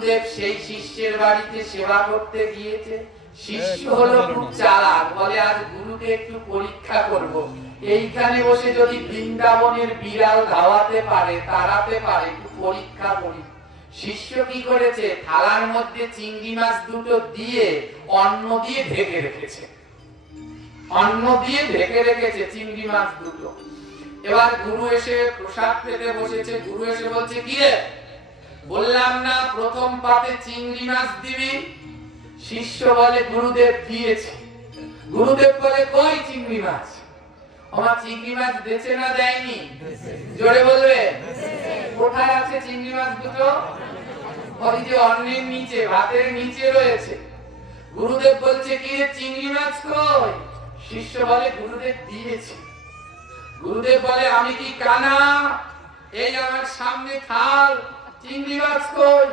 গুরুদেব সেই শিষ্যের বাড়িতে সেবা করতে গিয়েছে। শিষ্য হলো খুব চালাক বলে আজ গুরুকে একটু পরীক্ষা করব। এইখানে বসে যদি বৃন্দাবনের বিড়াল ধাওয়াতে পারে তাড়াতে পারে একটু পরীক্ষা করি। শিষ্য কি করেছে? থালার মধ্যে চিংড়ি মাছ দুটো দিয়ে অন্ন দিয়ে ঢেকে রেখেছে। অন্ন দিয়ে ঢেকে রেখেছে চিংড়ি মাছ দুটো। এবার গুরু এসে প্রসাদ পেতে বসেছে। গুরু এসে বলছে কি রে? না প্রথম পাতে চিংড়ি মাছ দিবি। শিষ্য বলে, গুরুদেব দিয়েছে। গুরুদেব বলে, কই চিংড়ি মাছ? আমার চিংড়ি মাছ না দেয়নি। জোরে বলবে। কোথায় আছে চিংড়ি মাছ দুটো? ওই যে অন্নের নিচে, ভাতের নিচে রয়েছে। গুরুদেব বলছে, কি রে, চিংড়ি মাছ কই? শিষ্য বলে, গুরুদেব দিয়েছে। গুরুদেব বলে, আমি কি কানা? এই আমার সামনে থাল। চিংড়ি মাছ কই